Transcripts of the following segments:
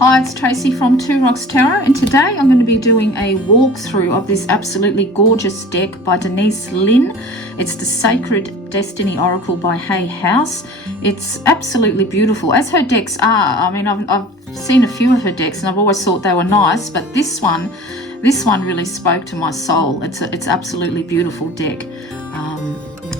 Hi, it's Tracy from Two Rocks Tarot, and today I'm going to be doing a walkthrough of this absolutely gorgeous deck by Denise Linn. It's the Sacred Destiny Oracle by Hay House. It's absolutely beautiful, as her decks are. I mean, I've seen a few of her decks and I've always thought they were nice, but this one really spoke to my soul. It's absolutely beautiful deck.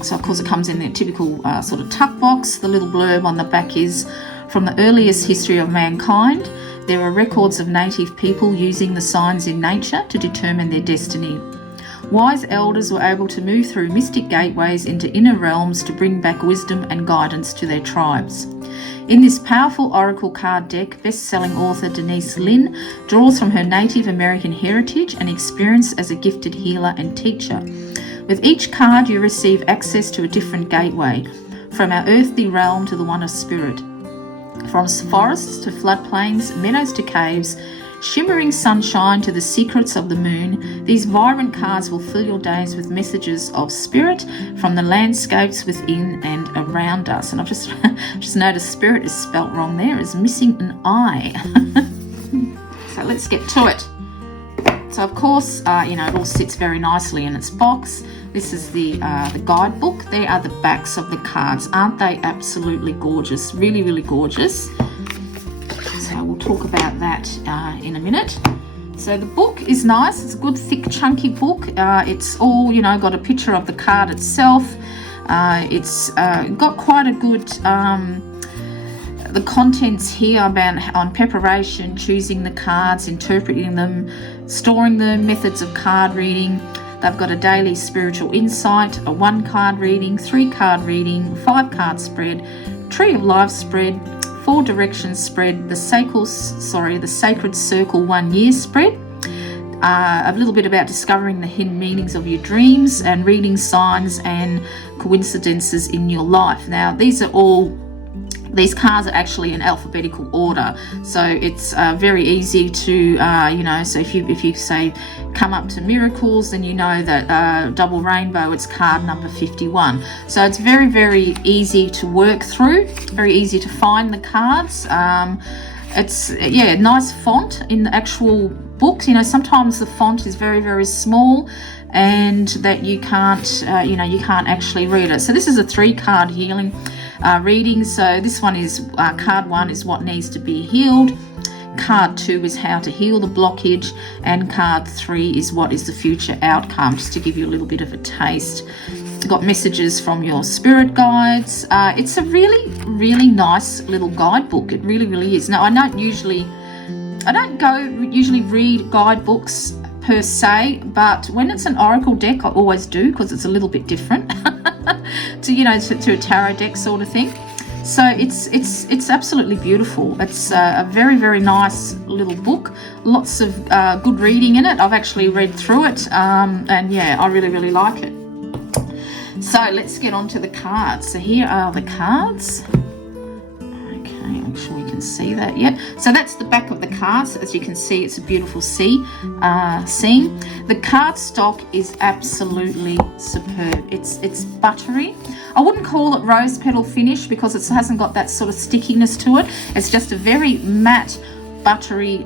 So of course it comes in the typical sort of tuck box. The little blurb on the back is, from the earliest history of mankind, there are records of native people using the signs in nature to determine their destiny. Wise elders were able to move through mystic gateways into inner realms to bring back wisdom and guidance to their tribes. In this powerful oracle card deck, best-selling author Denise Linn draws from her Native American heritage and experience as a gifted healer and teacher. With each card, you receive access to a different gateway, from our earthly realm to the one of spirit. From forests to floodplains, meadows to caves, shimmering sunshine to the secrets of the moon, these vibrant cards will fill your days with messages of spirit from the landscapes within and around us. And I've just noticed spirit is spelt wrong there. It's missing an I. So let's get to it. So of course, it all sits very nicely in its box. This is the guidebook. They are the backs of the cards. Aren't they absolutely gorgeous? Really, really gorgeous. So we'll talk about that in a minute. So the book is nice. It's a good, thick, chunky book. It's all, got a picture of the card itself. It's got quite a good... the contents here on preparation, choosing the cards, interpreting them, storing them, methods of card reading. They've got a daily spiritual insight, a 1-card reading, 3-card reading, 5-card spread, Tree of Life spread, 4 directions spread, the Sacred Circle 1-year spread, a little bit about discovering the hidden meanings of your dreams and reading signs and coincidences in your life. Now, these cards are actually in alphabetical order, so it's very easy to, so if you say come up to miracles, then you know that double rainbow, it's card number 51. So it's very, very easy to work through, very easy to find the cards. It's, nice font in the actual books. Sometimes the font is very, very small and that you can't actually read it. So this is a 3-card healing reading. So this one is card 1 is what needs to be healed, card 2 is how to heal the blockage, and card 3 is what is the future outcome, just to give you a little bit of a taste. You've got messages from your spirit guides. It's a really, really nice little guidebook. It really, really is. Now, I don't usually read guidebooks per se, but when it's an oracle deck, I always do, because it's a little bit different to a tarot deck sort of thing. So it's absolutely beautiful. It's a very, very nice little book. Lots of good reading in it. I've actually read through it, and yeah, I really, really like it. So let's get on to the cards. So here are the cards. Okay, make sure we can see that. Yeah, so that's the back of the cards. As you can see, it's a beautiful scene. The card stock is absolutely superb. It's buttery. I wouldn't call it rose petal finish because it hasn't got that sort of stickiness to it. It's just a very matte, buttery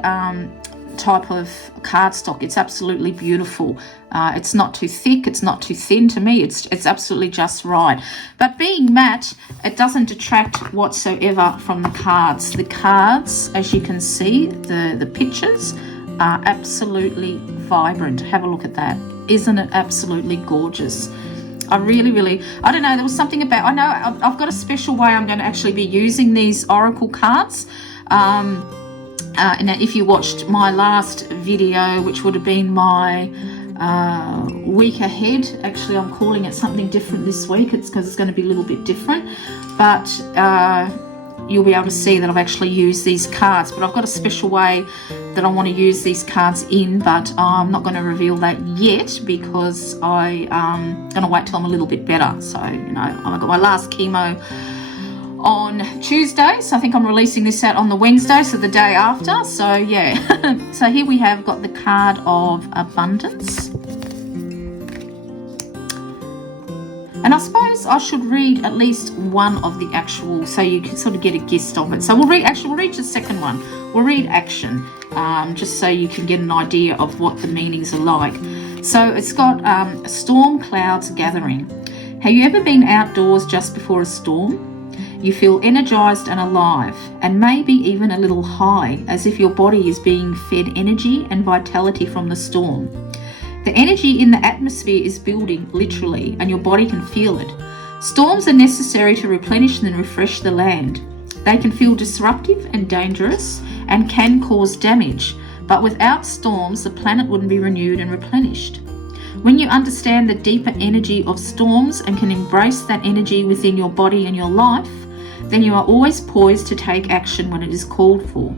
type of cardstock. It's absolutely beautiful. It's not too thick, it's not too thin. To me, it's absolutely just right. But being matte, it doesn't detract whatsoever from the cards. The cards, as you can see, the pictures are absolutely vibrant. Have a look at that. Isn't it absolutely gorgeous? I really, really, I don't know, there was something about, I know I've got a special way I'm going to actually be using these oracle cards. And if you watched my last video, which would have been my week ahead, actually I'm calling it something different this week. It's because it's going to be a little bit different, but you'll be able to see that I've actually used these cards. But I've got a special way that I want to use these cards in, but I'm not going to reveal that yet because I'm going to wait till I'm a little bit better. So, I've got my last chemo on Tuesday, so I think I'm releasing this out on the Wednesday, so the day after. So yeah, so here we have got the card of abundance, And I suppose I should read at least one of the actual, so you can sort of get a gist of it. So we'll read the second one. We'll read action, just so you can get an idea of what the meanings are like. So it's got storm clouds gathering. Have you ever been outdoors just before a storm? You feel energized and alive, and maybe even a little high, as if your body is being fed energy and vitality from the storm. The energy in the atmosphere is building, literally, and your body can feel it. Storms are necessary to replenish and refresh the land. They can feel disruptive and dangerous and can cause damage, but without storms, the planet wouldn't be renewed and replenished. When you understand the deeper energy of storms and can embrace that energy within your body and your life, then you are always poised to take action when it is called for.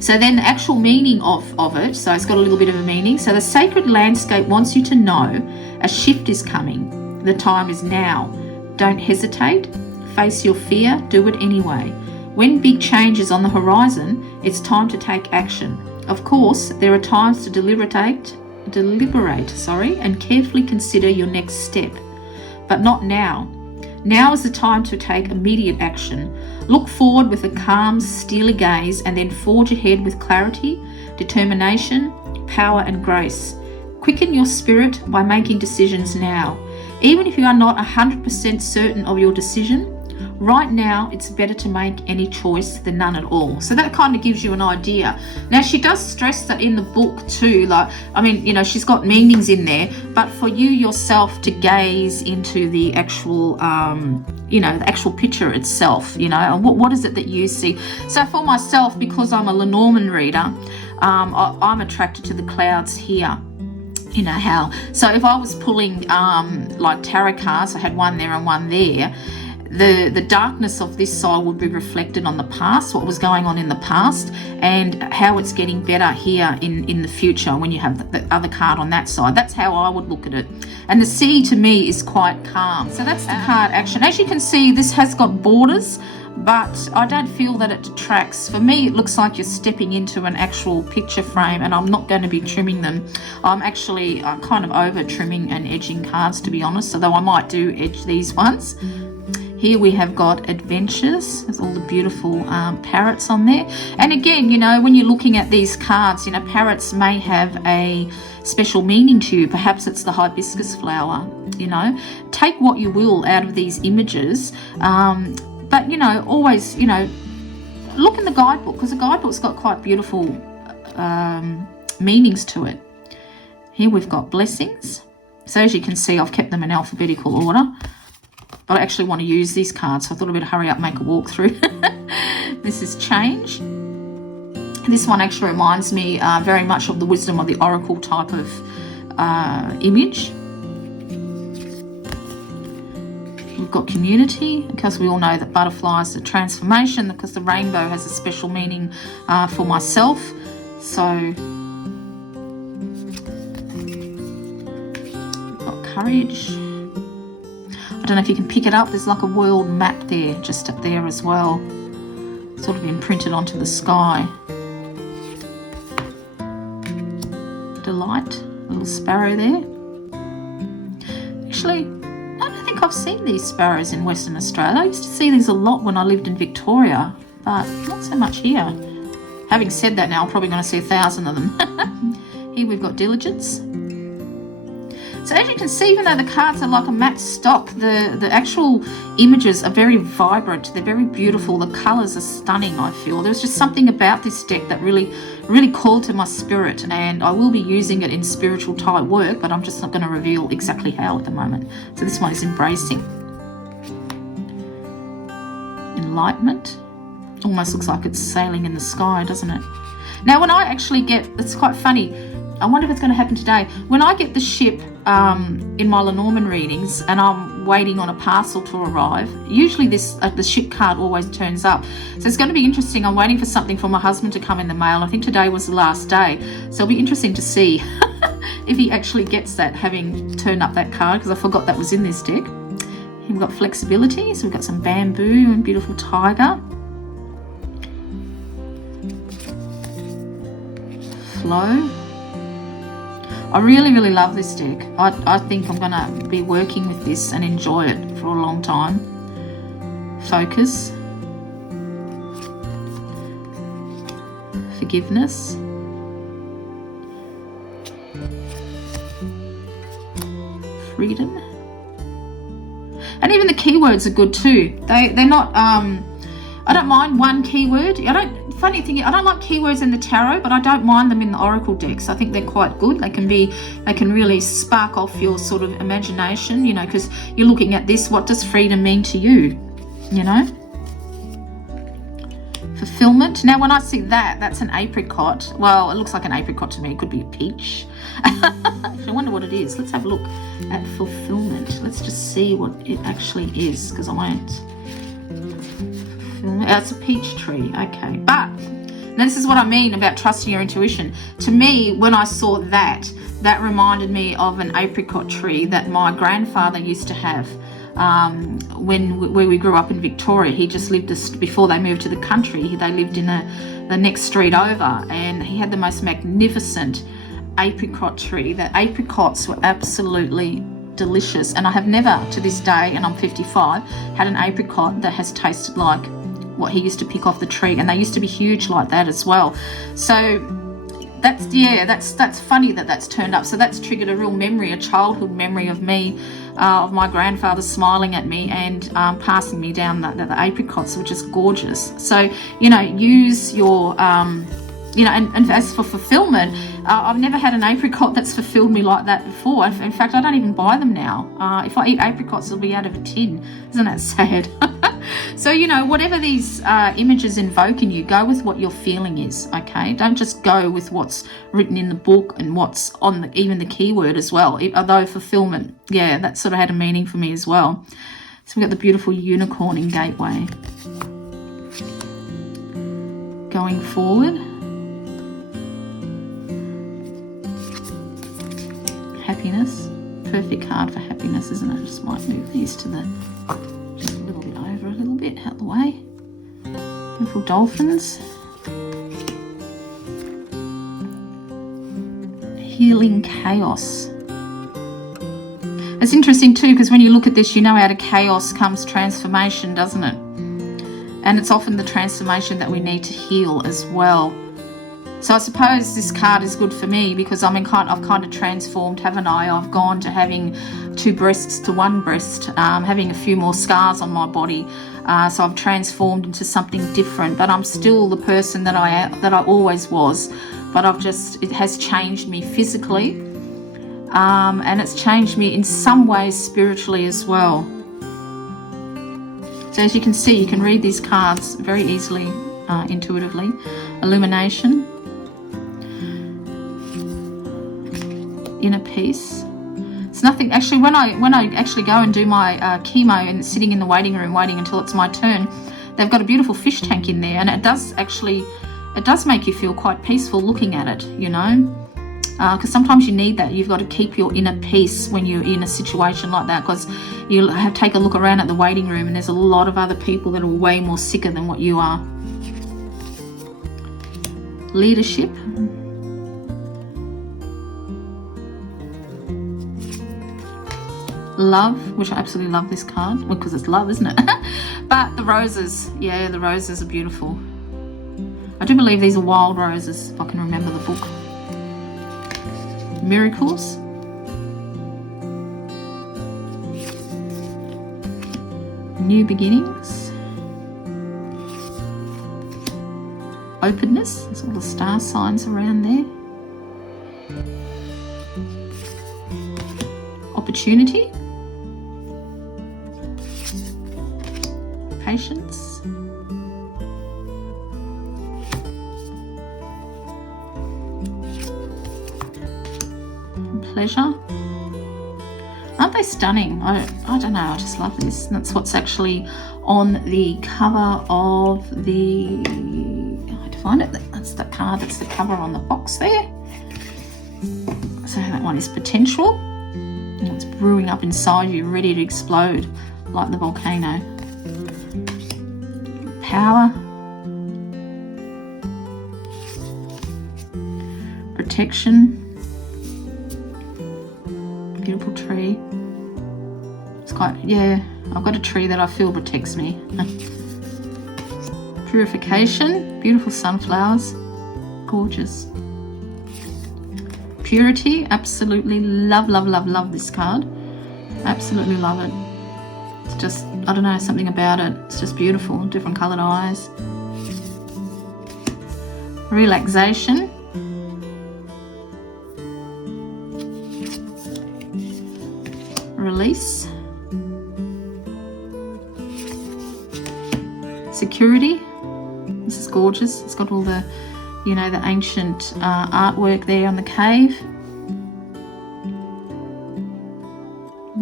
So then the actual meaning of it, so it's got a little bit of a meaning. So the sacred landscape wants you to know a shift is coming. The time is now. Don't hesitate. Face your fear. Do it anyway. When big change is on the horizon, it's time to take action. Of course, there are times to deliberate, and carefully consider your next step. But not now. Now is the time to take immediate action. Look forward with a calm, steely gaze and then forge ahead with clarity, determination, power and grace. Quicken your spirit by making decisions now. Even if you are not 100% certain of your decision, right now it's better to make any choice than none at all. So that kind of gives you an idea. Now she does stress that in the book too, like, I mean, you know, she's got meanings in there, but for you yourself to gaze into the actual, you know, the actual picture itself, you know, and what is it that you see? So for myself, because I'm a Lenormand reader, I'm attracted to the clouds here. You know how, so if I was pulling like tarot cards, I had one there and one there, the darkness of this side would be reflected on the past, what was going on in the past, and how it's getting better here in the future when you have the other card on that side. That's how I would look at it. And the sea to me is quite calm. So that's the card action. As you can see, this has got borders, but I don't feel that it detracts. For me, it looks like you're stepping into an actual picture frame, and I'm not going to be trimming them. I'm actually kind of over trimming and edging cards, to be honest, although I might do edge these ones. Here we have got adventures. There's all the beautiful parrots on there. And again, you know, when you're looking at these cards, you know, parrots may have a special meaning to you. Perhaps it's the hibiscus flower, you know. Take what you will out of these images. But, you know, always, you know, look in the guidebook, because the guidebook's got quite beautiful meanings to it. Here we've got blessings. So as you can see, I've kept them in alphabetical order. But I actually want to use these cards, so I thought I'd better hurry up and make a walkthrough. This is change. This one actually reminds me very much of the Wisdom of the Oracle type of image. We've got community, because we all know that butterflies are transformation, because the rainbow has a special meaning for myself. So, we've got courage. I don't know if you can pick it up, there's like a world map there, just up there as well, sort of imprinted onto the sky. Delight, a little sparrow there. Actually, I don't think I've seen these sparrows in Western Australia. I used to see these a lot when I lived in Victoria, but not so much here. Having said that, now I'm probably going to see 1,000 of them. Here we've got diligence. So as you can see, even though the cards are like a matte stock, the actual images are very vibrant. They're very beautiful. The colours are stunning, I feel. There's just something about this deck that really called to my spirit, and I will be using it in spiritual type work, but I'm just not going to reveal exactly how at the moment. So this one is embracing. Enlightenment. Almost looks like it's sailing in the sky, doesn't it? Now when I actually get, it's quite funny, I wonder if it's going to happen today. When I get the ship in my Lenormand readings and I'm waiting on a parcel to arrive, usually the ship card always turns up. So it's going to be interesting. I'm waiting for something from my husband to come in the mail. I think today was the last day. So it'll be interesting to see if he actually gets that, having turned up that card, because I forgot that was in this deck. Here we've got flexibility. So we've got some bamboo and beautiful tiger. Flow. I really, really love this deck. I think I'm going to be working with this and enjoy it for a long time. Focus. Forgiveness. Freedom. And even the keywords are good too. They're not, I don't mind one keyword. Funny thing, I don't like keywords in the tarot, but I don't mind them in the oracle decks. I think they're quite good. They can really spark off your sort of imagination, you know, because you're looking at this. What does freedom mean to you? You know? Fulfillment. Now, when I see that, that's an apricot. Well, it looks like an apricot to me. It could be a peach. I wonder what it is. Let's have a look at fulfillment. Let's just see what it actually is, because I won't. It's a peach tree. Okay, but this is what I mean about trusting your intuition. To me, when I saw that reminded me of an apricot tree that my grandfather used to have where we grew up in Victoria. He just lived before they moved to the country. They lived in the next street over, and he had the most magnificent apricot tree. The apricots were absolutely delicious, and I have never to this day, and I'm 55, had an apricot that has tasted like what he used to pick off the tree, and they used to be huge like that as well. So that's funny that's turned up. So that's triggered a real memory, a childhood memory of me, of my grandfather smiling at me and passing me down the apricots, which is gorgeous. So, you know, use your you know, and as for fulfillment, I've never had an apricot that's fulfilled me like that before. In fact, I don't even buy them now. If I eat apricots, they'll be out of a tin. Isn't that sad? So, you know, whatever these images invoke in you, go with what your feeling is, okay? Don't just go with what's written in the book and what's on even the keyword as well. Although fulfillment, yeah, that sort of had a meaning for me as well. So we've got the beautiful unicorn in Gateway. Going forward. Happiness. Perfect card for happiness, isn't it? I just might move these to just a little bit over, a little bit out the way. Beautiful dolphins. Healing chaos. It's interesting too, because when you look at this, you know out of chaos comes transformation, doesn't it? And it's often the transformation that we need to heal as well. So I suppose this card is good for me because I've kind of transformed, haven't I? I've gone to having 2 breasts to 1 breast, having a few more scars on my body. So I've transformed into something different, but I'm still the person that I always was. But it has changed me physically, and it's changed me in some ways spiritually as well. So as you can see, you can read these cards very easily, intuitively. Illumination. Inner peace. It's nothing. Actually, when I actually go and do my chemo and sitting in the waiting room waiting until it's my turn, they've got a beautiful fish tank in there, and it does make you feel quite peaceful looking at it, you know, because sometimes you need that. You've got to keep your inner peace when you're in a situation like that, because you take a look around at the waiting room and there's a lot of other people that are way more sicker than what you are. Leadership. Love, which I absolutely love this card, well, because it's love, isn't it? But the roses, yeah, the roses are beautiful. I do believe these are wild roses, if I can remember the book. Miracles. New beginnings. Openness, there's all the star signs around there. Opportunity. Patience. Pleasure. Aren't they stunning? I don't know, I just love this. And that's what's actually on the cover of the, I have to find it, that's the card, that's the cover on the box there. So that one is potential. And it's brewing up inside you, ready to explode like the volcano. Power. Protection. Beautiful tree. It's quite, yeah, I've got a tree that I feel protects me. Purification, beautiful sunflowers, gorgeous. Purity, absolutely love, love, love, love this card. Absolutely love it. It's just, I don't know, something about it. It's just beautiful, different coloured eyes. Relaxation. Release. Security. This is gorgeous. It's got all the, you know, the ancient artwork there on the cave.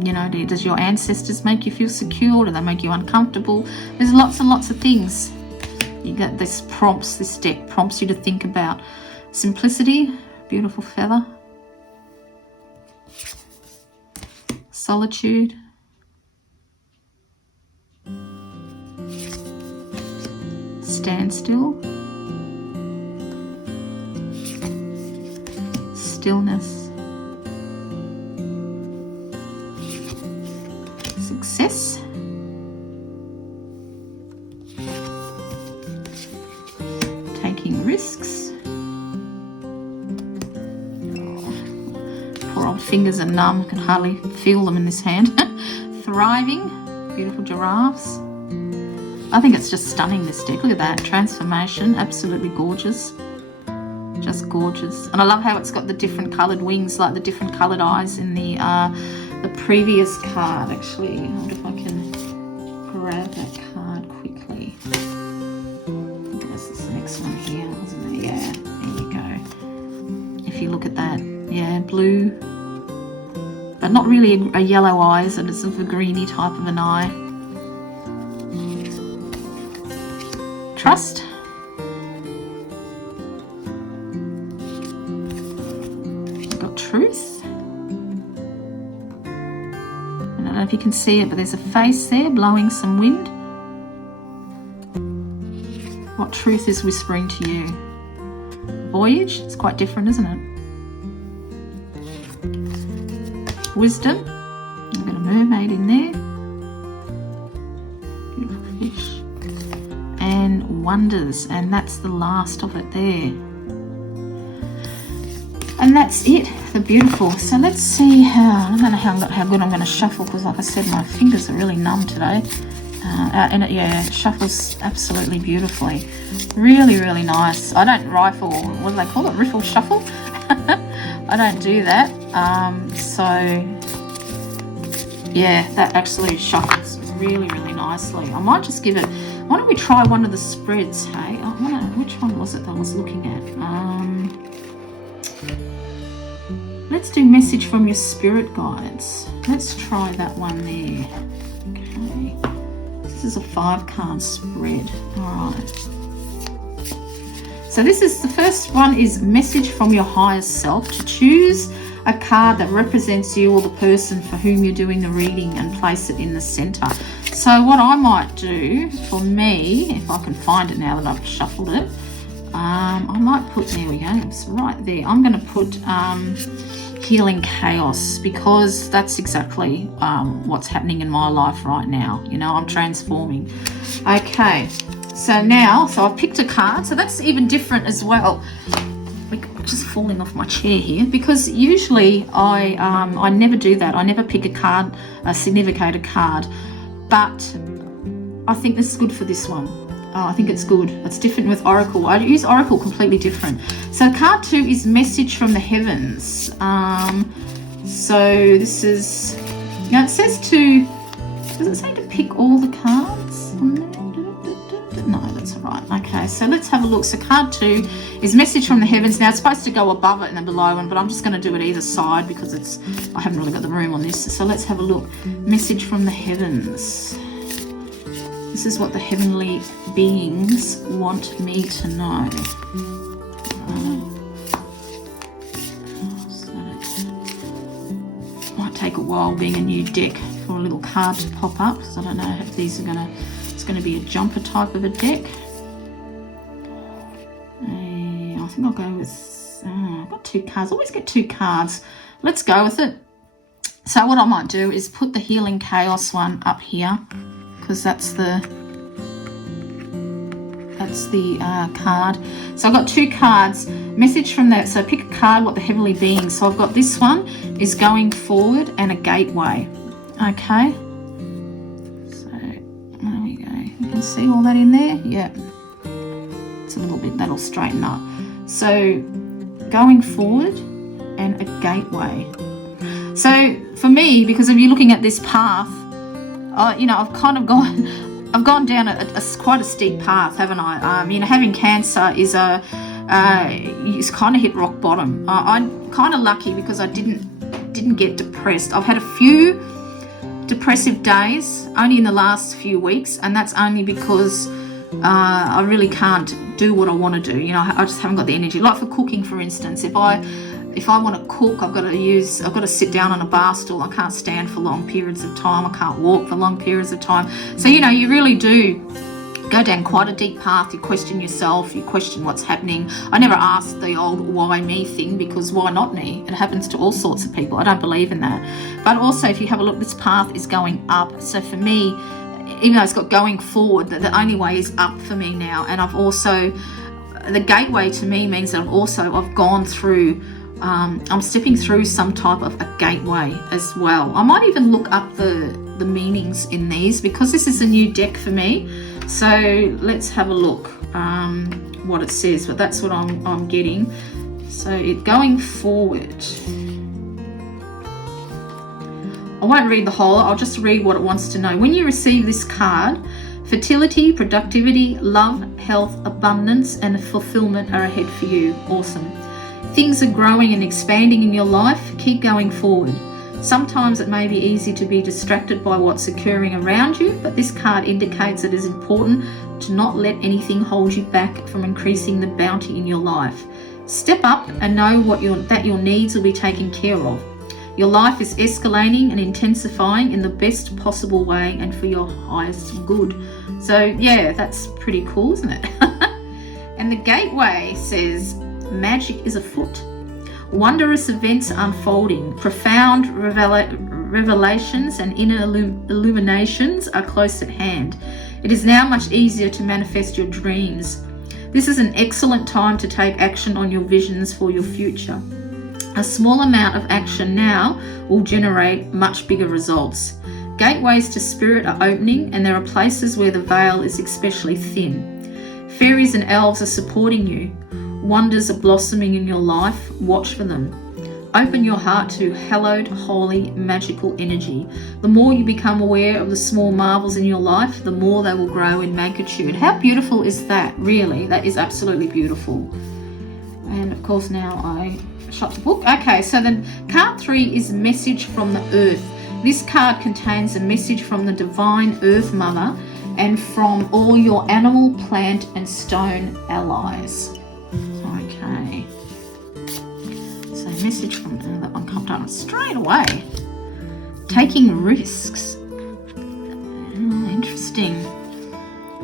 You know, does your ancestors make you feel secure? Do they make you uncomfortable? There's lots and lots of things. You get this prompts, this deck prompts you to think about. Simplicity, beautiful feather. Solitude. Standstill. Stillness. Success. Taking risks. Oh, poor old fingers are numb. I can hardly feel them in this hand. Thriving. Beautiful giraffes. I think it's just stunning, this deck. Look at that. Transformation. Absolutely gorgeous. Just gorgeous. And I love how it's got the different coloured wings, like the different coloured eyes in the previous card. Actually, I wonder if I can grab that card quickly. I think that's this next one here, wasn't it? Yeah, there you go. If you look at that, yeah, blue, but not really a yellow eye, is it? It's sort of a greeny type of an eye. Trust. We've got truth. I don't know if you can see it, but there's a face there blowing some wind. What truth is whispering to you? Voyage. It's quite different, isn't it? Wisdom. I've got a mermaid in there. Beautiful fish. And wonders, and that's the last of it there. And that's it. They're beautiful. So let's see how, I don't know how good I'm going to shuffle, because like I said, my fingers are really numb today. And it shuffles absolutely beautifully. Really, really nice. I don't rifle, what do they call it? Riffle shuffle? I don't do that. So yeah, that actually shuffles really, really nicely. I might just give it, why don't we try one of the spreads, hey? Which one was it that I was looking at? Let's do message from your spirit guides. Let's try that one there. Okay. This is a 5-card spread. All right. So this is, the first one is message from your higher self. To choose a card that represents you or the person for whom you're doing the reading and place it in the center. So what I might do for me, if I can find it now that I've shuffled it, I might put, there we go, it's right there. I'm going to put healing chaos, because that's exactly what's happening in my life right now. You know, I'm transforming. Okay, so now, so I've picked a card, so that's even different as well. Just falling off my chair here, because usually I never do that. I never pick a card, a significator card, but I think this is good for this one. I think it's good. It's different with Oracle. I use Oracle completely different. So card 2 is message from the heavens. So this is, now it says to, does it say to pick all the cards? No, that's all right. Okay, so let's have a look. So card 2 is message from the heavens. Now it's supposed to go above it and then below it, but I'm just going to do it either side because it's, I haven't really got the room on this. So let's have a look. Message from the heavens. This is what the heavenly beings want me to know. So might take a while, being a new deck, for a little card to pop up, because I don't know if these are gonna, it's gonna be a jumper type of a deck. I think I'll go with, I've got 2 cards. I always get 2 cards. Let's go with it. So what I might do is put the Healing Chaos one up here, because that's the card. So I've got 2 cards. Message from that. So pick a card, what the heavenly being. So I've got this one is going forward and a gateway. Okay. So there we go. You can see all that in there. Yeah. It's a little bit, that'll straighten up. So going forward and a gateway. So for me, because if you're looking at this path, I've kind of gone down quite a steep path, haven't I? Having cancer is it's kind of hit rock bottom. I'm kind of lucky because I didn't get depressed. I've had a few depressive days only in the last few weeks, and that's only because I really can't do what I want to do. I just haven't got the energy. Like for cooking, for instance, if I want to cook, I've got to sit down on a bar stool. I can't stand for long periods of time. I can't walk for long periods of time. So, you really do go down quite a deep path. You question yourself. You question what's happening. I never asked the old why me thing, because why not me? It happens to all sorts of people. I don't believe in that. But also, if you have a look, this path is going up. So for me, even though it's got going forward, the only way is up for me now. And I've also, the gateway to me means that I've gone through, I'm stepping through some type of a gateway as well. I might even look up the meanings in these, because this is a new deck for me. So let's have a look what it says, but that's what I'm getting. So it going forward. I won't read the whole, I'll just read what it wants to know. When you receive this card, fertility, productivity, love, health, abundance, and fulfillment are ahead for you. Awesome. Things are growing and expanding in your life. Keep going forward. Sometimes it may be easy to be distracted by what's occurring around you, but this card indicates it is important to not let anything hold you back from increasing the bounty in your life. Step up and know that your needs will be taken care of. Your life is escalating and intensifying in the best possible way and for your highest good. So yeah, that's pretty cool, isn't it? And the gateway says, magic is afoot. Wondrous events are unfolding. Profound revelations and inner illuminations are close at hand. It is now much easier to manifest your dreams. This is an excellent time to take action on your visions for your future. A small amount of action now will generate much bigger results. Gateways to spirit are opening, and there are places where the veil is especially thin. Fairies and elves are supporting you. Wonders are blossoming in your life. Watch for them. Open your heart to hallowed, holy, magical energy. The more you become aware of the small marvels in your life, the more they will grow in magnitude. How beautiful is that, really? That is absolutely beautiful. And of course now I shut the book. Okay, so then card 3 is message from the earth. This card contains a message from the divine earth mother and from all your animal, plant and stone allies. Okay, so message from that one comes up straight away. Taking risks. Interesting.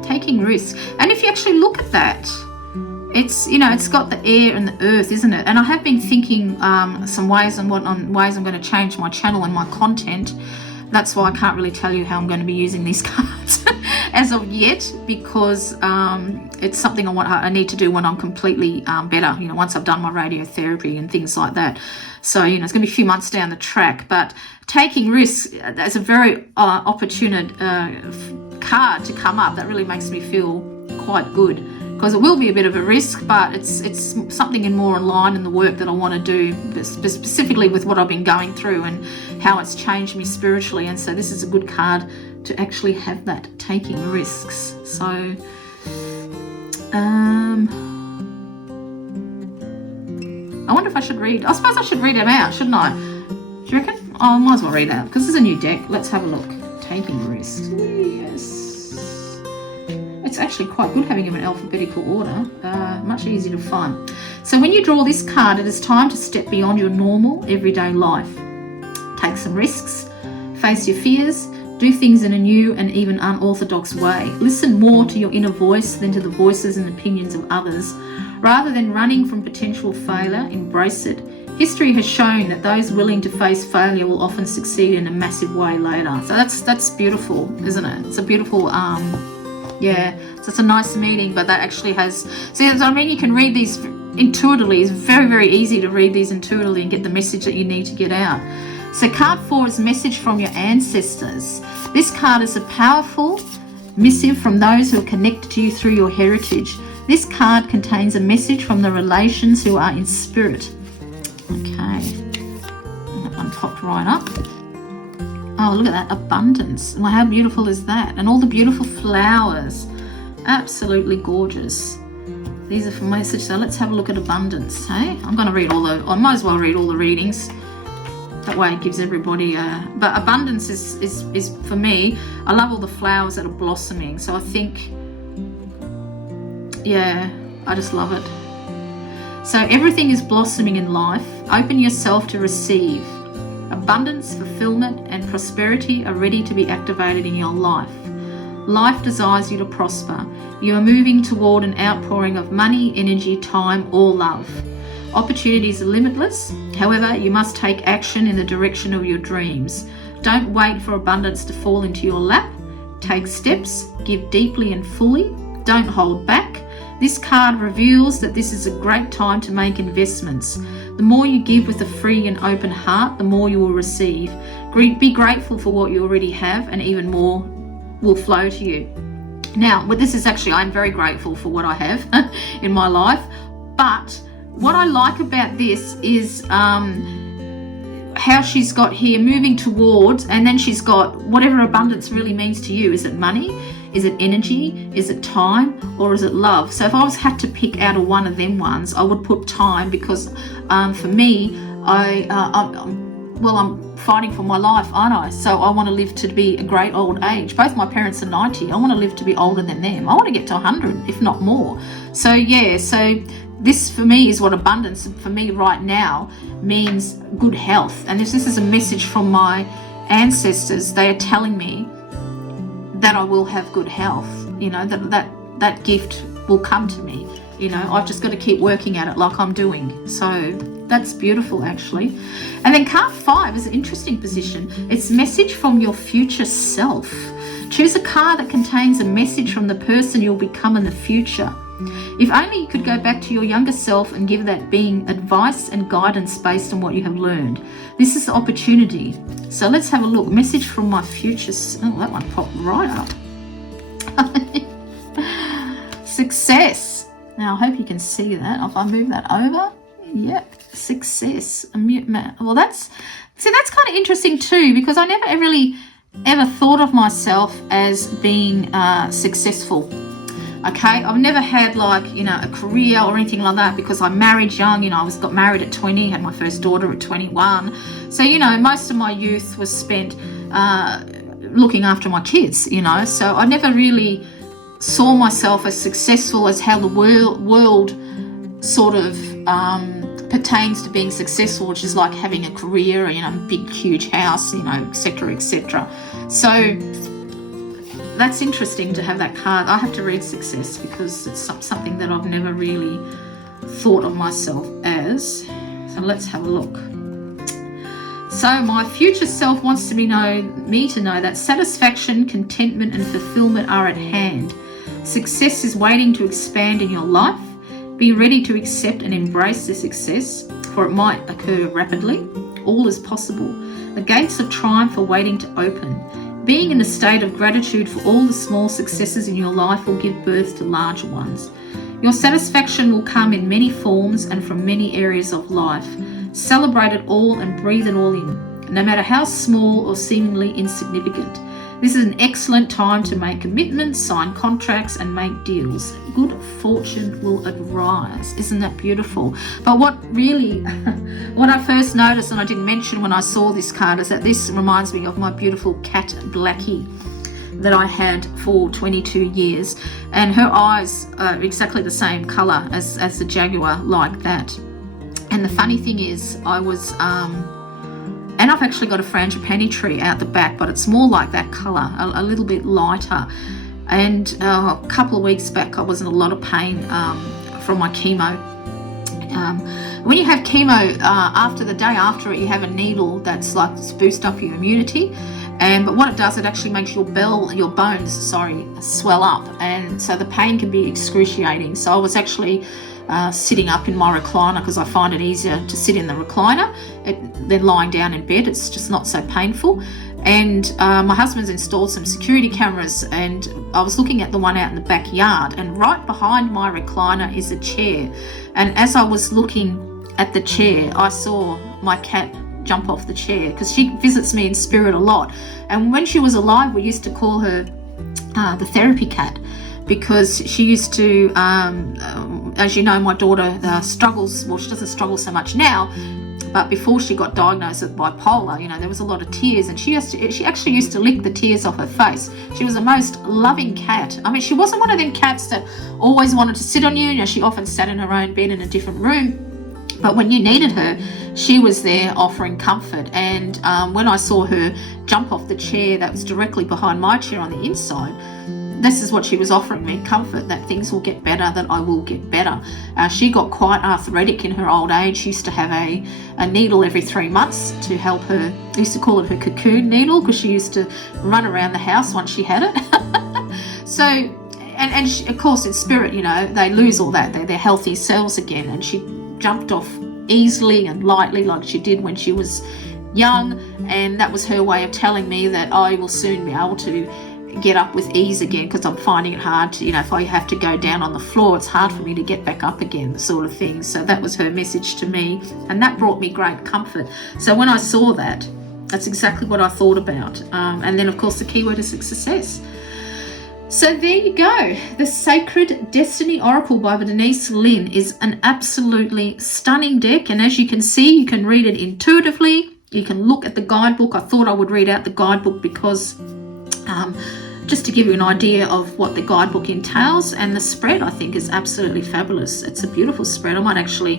Taking risks. And if you actually look at that, it's got the air and the earth, isn't it? And I have been thinking some ways on ways I'm going to change my channel and my content. That's why I can't really tell you how I'm going to be using these cards as of yet, because it's something I need to do when I'm completely better, once I've done my radiotherapy and things like that. So, it's going to be a few months down the track. But taking risks, that's a very opportune card to come up. That really makes me feel quite good, because it will be a bit of a risk, but it's something more in line in the work that I want to do, specifically with what I've been going through and how it's changed me spiritually. And so this is a good card to actually have that, taking risks. So I wonder if I should read. I suppose I should read them out, shouldn't I? Do you reckon? I might as well read it out, because this is a new deck. Let's have a look. Taking risks. Yes. It's actually quite good having them in alphabetical order, much easier to find. So when you draw this card, it is time to step beyond your normal everyday life. Take some risks, face your fears, do things in a new and even unorthodox way. Listen more to your inner voice than to the voices and opinions of others. Rather than running from potential failure, embrace it. History has shown that those willing to face failure will often succeed in a massive way later. So that's beautiful, isn't it? It's a beautiful, yeah, so it's a nice meaning, but that actually has, see, I mean, you can read these intuitively. It's very, very easy to read these intuitively and get the message that you need to get out. So card 4 is message from your ancestors. This card is a powerful missive from those who are connected to you through your heritage. This card contains a message from the relations who are in spirit. Okay, and that one popped right up. Oh, look at that, abundance. Well, how beautiful is that? And all the beautiful flowers, absolutely gorgeous. These are for message, so let's have a look at abundance. Hey, I'm going to read I might as well read all the readings. That way it gives everybody but abundance is for me, I love all the flowers that are blossoming. So I think, yeah, I just love it. So everything is blossoming in life. Open yourself to receive. Abundance, fulfillment, and prosperity are ready to be activated in your life. Life desires you to prosper. You are moving toward an outpouring of money, energy, time, or love. Opportunities are limitless. However, you must take action in the direction of your dreams. Don't wait for abundance to fall into your lap. Take steps, give deeply and fully. Don't hold back. This card reveals that this is a great time to make investments. The more you give with a free and open heart, the more you will receive. Be grateful for what you already have, and even more will flow to you. Now, this is actually, I'm very grateful for what I have in my life, but what I like about this is how she's got here moving towards, and then she's got whatever abundance really means to you. Is it money? Is it energy? Is it time? Or is it love? So if I had to pick out of one of them ones, I would put time, because for me, I'm fighting for my life, aren't I? So I want to live to be a great old age. Both my parents are 90. I want to live to be older than them. I want to get to 100, if not more. So yeah, so this for me is what abundance for me right now means: good health. And this is a message from my ancestors. They are telling me that I will have good health, you know, that gift will come to me. You know, I've just got to keep working at it like I'm doing. So that's beautiful, actually. And then card 5 is an interesting position. It's message from your future self. Choose a card that contains a message from the person you'll become in the future. If only you could go back to your younger self and give that being advice and guidance based on what you have learned. This is the opportunity. So let's have a look. Message from my future self. Oh, that one popped right up. Success. Now, I hope you can see that. If I move that over, yep, success. Well, that's kind of interesting too, because I never really ever thought of myself as being successful. Okay, I've never had a career or anything like that, because I married young. I got married at 20, had my first daughter at 21. So, most of my youth was spent looking after my kids, So I never really saw myself as successful as how the world sort of pertains to being successful, which is like having a career, big, huge house, etc., etc. So that's interesting to have that card. I have to read success, because it's something that I've never really thought of myself as. So let's have a look. So my future self wants me to know that satisfaction, contentment, and fulfillment are at hand. Success is waiting to expand in your life. Be ready to accept and embrace the success, for it might occur rapidly. All is possible. The gates of triumph are waiting to open. Being in a state of gratitude for all the small successes in your life will give birth to larger ones. Your satisfaction will come in many forms and from many areas of life. Celebrate it all and breathe it all in, no matter how small or seemingly insignificant. This is an excellent time to make commitments, sign contracts, and make deals. Good fortune will arise. Isn't that beautiful? But what I first noticed, and I didn't mention when I saw this card, is that this reminds me of my beautiful cat, Blackie, that I had for 22 years. And her eyes are exactly the same colour as the jaguar, like that. And the funny thing is, I was... and I've actually got a frangipani tree out the back, but it's more like that colour, a little bit lighter. And a couple of weeks back, I was in a lot of pain from my chemo. When you have chemo, after the day after it, you have a needle that's like to boost up your immunity. But what it does, it actually makes your bones swell up, and so the pain can be excruciating. So I was actually sitting up in my recliner because I find it easier to sit in the recliner than lying down in bed. It's just not so painful. And my husband's installed some security cameras, and I was looking at the one out in the backyard, and right behind my recliner is a chair. And as I was looking at the chair, I saw my cat jump off the chair, because she visits me in spirit a lot. And when she was alive, we used to call her the therapy cat, because she used to, as you know, my daughter struggles, well, she doesn't struggle so much now, but before she got diagnosed with bipolar, you know, there was a lot of tears, and she actually used to lick the tears off her face. She was the most loving cat. I mean, she wasn't one of them cats that always wanted to sit on you. You know, she often sat in her own bed in a different room. But when you needed her, she was there offering comfort. And when I saw her jump off the chair that was directly behind my chair on the inside, this is what she was offering me, comfort, that things will get better, that I will get better. She got quite arthritic in her old age. She used to have a needle every 3 months to help her. I used to call it her cocoon needle, because she used to run around the house once she had it. So, and she, of course, in spirit, you know, they lose all that. They're healthy cells again. And she jumped off easily and lightly like she did when she was young. And that was her way of telling me that I will soon be able to get up with ease again, because I'm finding it hard to, you know, if I have to go down on the floor, it's hard for me to get back up again, sort of thing. So that was her message to me, and that brought me great comfort. So when I saw that, that's exactly what I thought about. And then, of course, the keyword is success. So there you go. The Sacred Destiny Oracle by Denise Linn is an absolutely stunning deck, and as you can see, you can read it intuitively. You can look at the guidebook. I thought I would read out the guidebook because just to give you an idea of what the guidebook entails. And the spread, I think, is absolutely fabulous. It's a beautiful spread. I might actually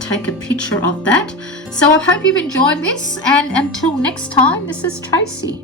take a picture of that. So I hope you've enjoyed this, and until next time, this is Tracy.